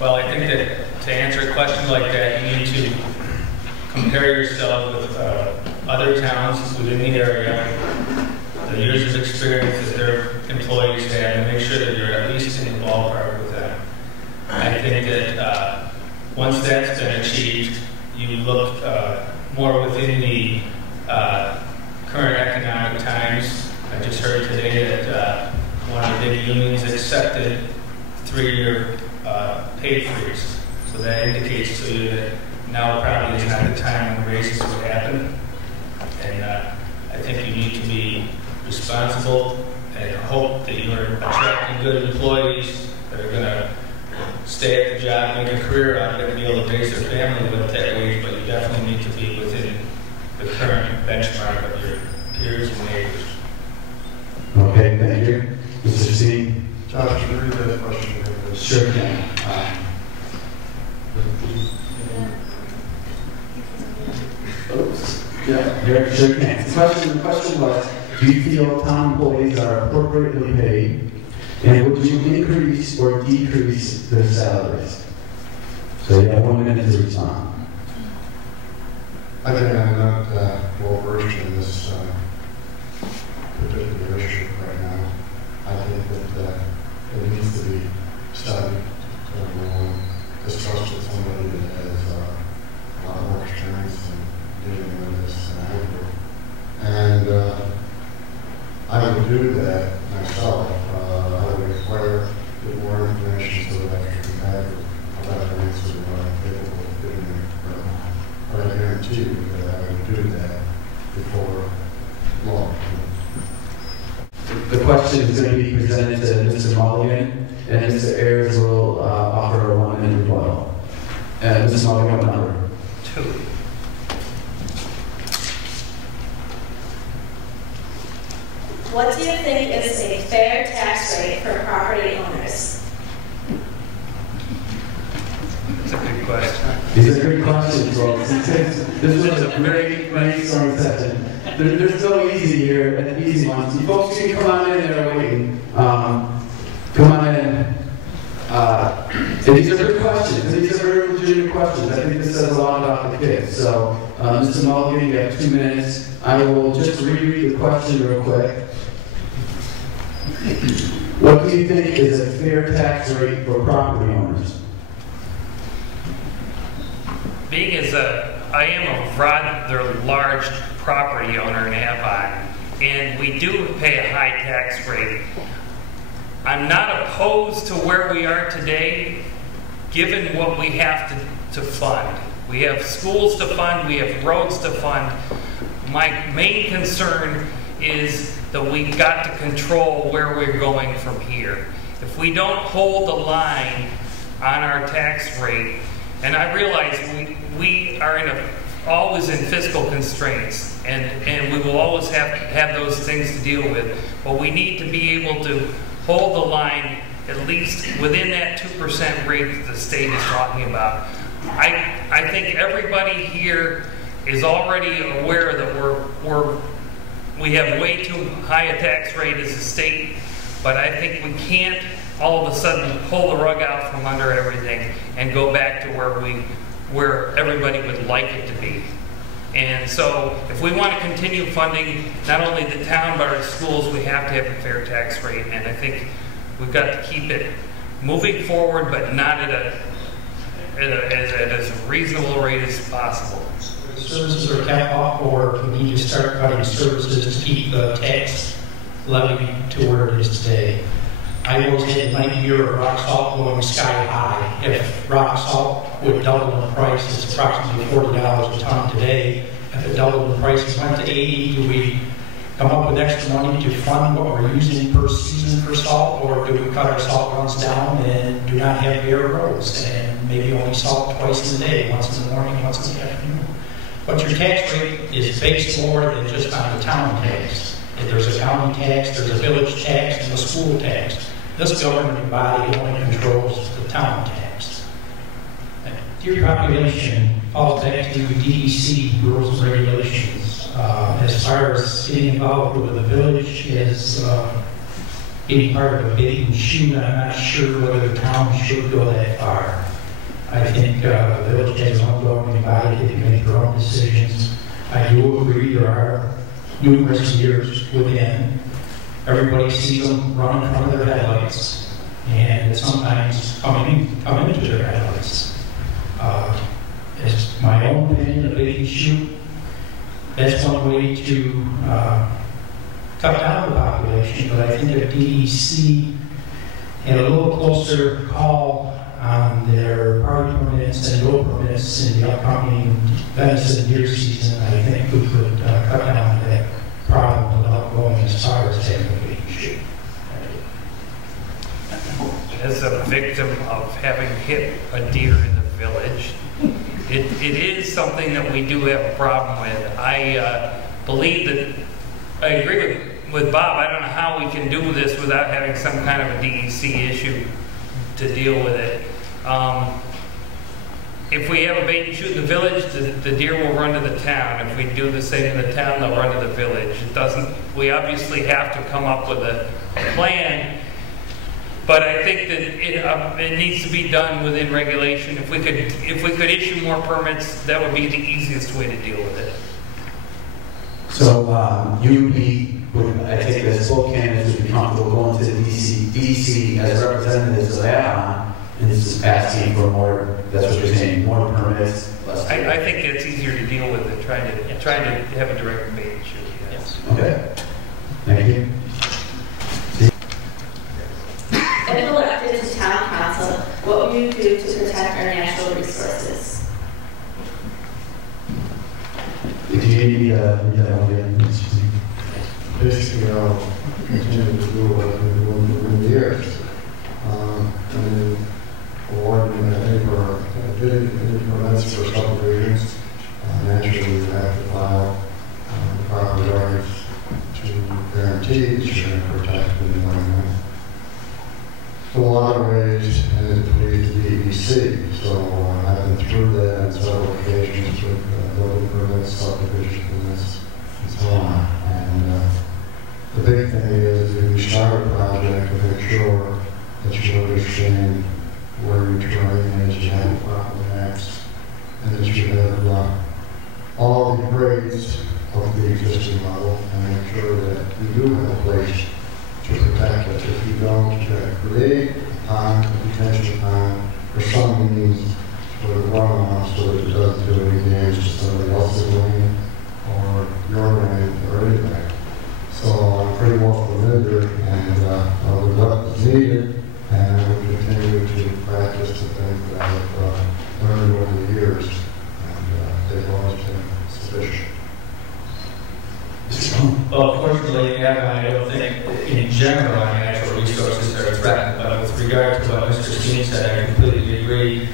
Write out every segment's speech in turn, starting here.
Well, I think that to answer a question like that, you need to compare yourself with other towns within the area, the years of experience that their employees have, and make sure that you're at least in the ballpark with them. I think that once that's been achieved, you look more within the current economic times. I just heard today that one of the big unions accepted 3-year pay freeze. So that indicates to you that now probably is not the time when raises would happen. And I think you need to be responsible and hope that you are attracting good employees that are going to stay at the job, make a career out of it, and be able to raise their family with that wage, but you definitely need to be within the current benchmark of your peers and neighbors. Okay, thank you. Mr. Steen? Josh, can you read that question again? Sure can. Yeah, sure can. The question was, do you feel town employees are appropriately paid, and would you increase or decrease their salaries? So you have 1 minute to respond. I think I'm not well versed in this particular issue right now. I think that it needs to be studied and discussed with somebody that has a lot more experience in dealing with this than I do. And I would do that myself. I would require more information so that I can come back with a better answer than what I'm capable of giving you right now. But I guarantee you that I would do that before long. The question is going to be presented to Mr. Mulligan, and Mr. Ayers will offer a 1 minute rebuttal. And Mr. Mulligan, what number? 2. What do you think is a fair tax rate for property owners? That's a good question. These are good questions, folks. This was a great brainstorming session. There's no easy here and easy ones. You folks can come on in there waiting. Come on in. And these are good questions. These are very legitimate questions. I think this says a lot about the kids. So, Mr. Mulligan, you have 2 minutes. I will just reread the question real quick. What do you think is a fair tax rate for property owners? Being as I am a rather large property owner in Avon, and we do pay a high tax rate, I'm not opposed to where we are today, given what we have to fund. We have schools to fund, we have roads to fund. My main concern is that we've got to control where we're going from here. If we don't hold the line on our tax rate, and I realize we are always in fiscal constraints, and we will always have those things to deal with, but we need to be able to hold the line at least within that 2% rate that the state is talking about. I think everybody here is already aware that we have way too high a tax rate as a state, but I think we can't all of a sudden pull the rug out from under everything and go back to where everybody would like it to be. And so if we want to continue funding not only the town but our schools, we have to have a fair tax rate, and I think we've got to keep it moving forward, but not at as reasonable a rate as possible. Services are kept off, or do we need to start cutting services to keep the tax levy to where it is today? I always had my year of rock salt going sky high. If rock salt would double in price, it's approximately $40 a ton today. If it doubled in price, it went to 80. Do we come up with extra money to fund what we're using per season for salt, or do we cut our salt runs down and do not have bare roads and maybe only salt twice in the day, once in the morning, once in the afternoon? But your tax rate is based more than just on the town tax. If there's a county tax, there's a village tax, and a school tax. This governing body only controls the town tax. Dear population, falls back to DEC rules and regulations. As far as getting involved with the village is being part of a bait and shoot, I'm not sure whether the town should go that far. I think the village has an own governing body, they can make their own decisions. I do agree there are numerous years within. Everybody sees them run in front of their headlights, and sometimes come into their headlights. It's my own opinion, a bait and shoot. That's one way to cut down the population, but I think if DEC had a little closer call on their party permits and no permits in the upcoming venison deer season, I think we could cut down on that problem without going as far as having a bait and shoot. As a victim of having hit a deer in the village, it is something that we do have a problem with. I believe that, I agree with Bob, I don't know how we can do this without having some kind of a DEC issue to deal with it. If we have a bait and shoot in the village, the deer will run to the town. If we do the same in the town, they'll run to the village. It doesn't, we obviously have to come up with a plan. But I think that it needs to be done within regulation. If we could issue more permits, that would be the easiest way to deal with it. So you would be, I take it as both candidates would be comfortable going to the DEC as representatives of Avon, and this is asking for more. That's what you're saying, more permits. Less. I think it's easier to deal with than trying to have a direct bait and shoot. Yes. Okay. Thank you. If elected to town council, what will you do to protect our natural resources? Do you need Basically, I'll continue to do what I've been doing for many years. And awarding, I think, or getting permits for subdivisions. Naturally, you have to file the proper records to guarantee that you're going to protect the environment. In a lot of ways, and it pleads the DEC. So I've been through that on several occasions with building permits, subdivision permits, and so on. And the big thing is if you start a project to make sure that you understand where your terrain is, you have proper maps, and that you have all the grades of the existing level, and make sure that you do have a place to protect it. If you don't, you're going to create a pond, a detention pond, or some means for the runoff so that it doesn't do any damage to somebody else's land or your land or anything. So I'm pretty well familiar and with what is needed, and I will continue to practice the things that I've learned over the years, and they've always been sufficient. Well, fortunately, I don't think in general our natural resources are threatened, but with regard to what Mr. Steen said, I completely agree.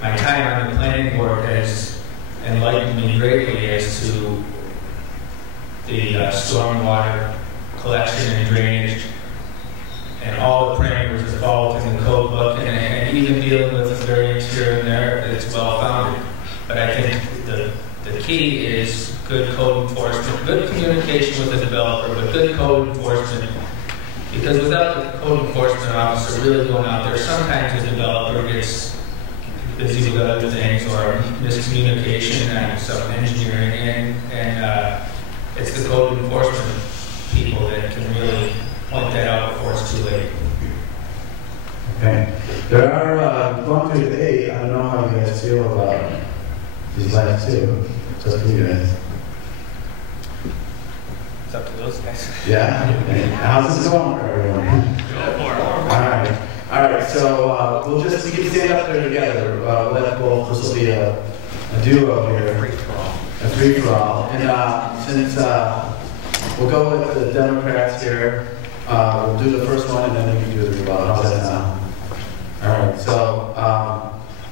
My time on the planning board has enlightened me greatly as to the stormwater collection and drainage and all the parameters that fall within the code book, and even dealing with variance here and there, it's well founded. But I think the key is good code enforcement, good communication with the developer, but good code enforcement. Because without the code enforcement officer really going out there, sometimes the developer gets busy with other things or miscommunication and some engineering, and it's the code enforcement people that can really point that out before it's too late. Okay. There are, going through the 8, I don't know how you guys feel about these last two. It's up to you guys. It's up to those guys. Yeah? How's this going for everyone? Go for it. All right, so we'll just, you can stand up there together. Let both, this will be a duo here. A free-for-all. And since we'll go with the Democrats here, we'll do the first one and then we can do the rebuttal. How's that sound? All right, so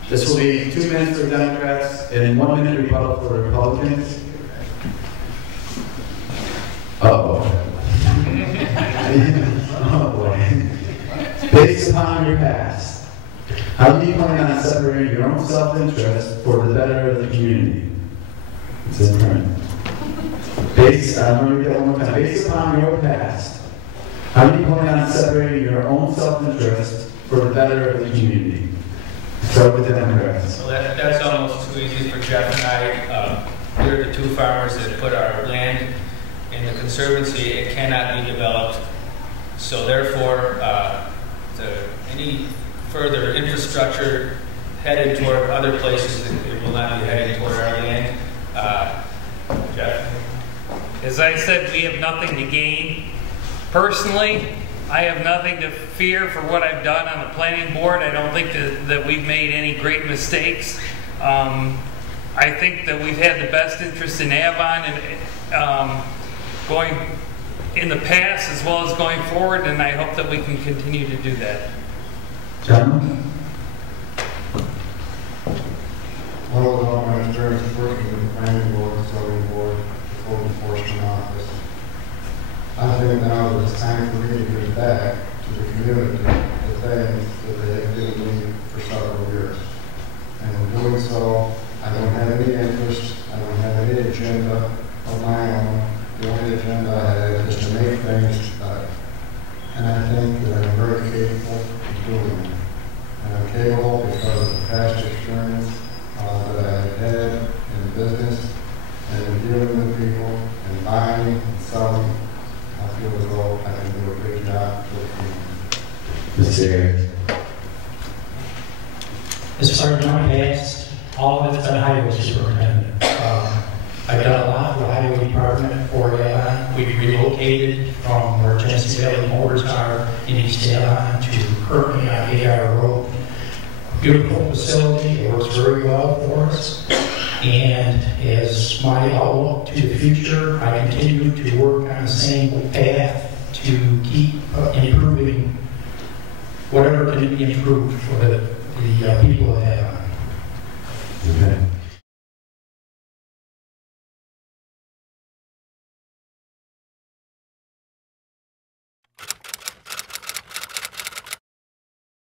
this will be 2 minutes for Democrats and 1 minute rebuttal for Republicans. Oh boy. Based upon your past, how do you plan on separating your own self-interest for the better of the community? It's in print. I'm going to read that one more time. Based upon your past, How do you plan on separating your own self-interest for the better of the community? Start with the Democrats. So that's almost too easy for Jeff and I. We're the two farmers that put our land in the Conservancy. It cannot be developed. So therefore, any further infrastructure headed toward other places, it will not be heading toward our land. Jeff? As I said, we have nothing to gain. Personally, I have nothing to fear for what I've done on the planning board. I don't think that we've made any great mistakes. I think that we've had the best interest in Avon and going in the past as well as going forward, and I hope that we can continue to do that. John? Well, with all my experience working in the planning board, zoning board, code enforcement office, I think now that it's time for me to give back to the community the things that they have given me for several years. And in doing so, I don't have any interest, I don't have any agenda of my own. The only agenda I have is to make things better. And I think that I'm very capable of doing it. And I'm capable because of the past experience that I have had in business and in dealing with people and buying and selling. I feel as though I can do a great job for the community. Mr. Ayers. As far as my past, all of it's been highway superintendent. I've done a lot for the highway department for Avon. We relocated from where Genesee Valley Motors are in East Avon to currently on AR Road. Beautiful facility, it works very well for us. And as my outlook to the future, I continue to work on the same path to keep improving whatever can be improved for the people of Avon. Okay.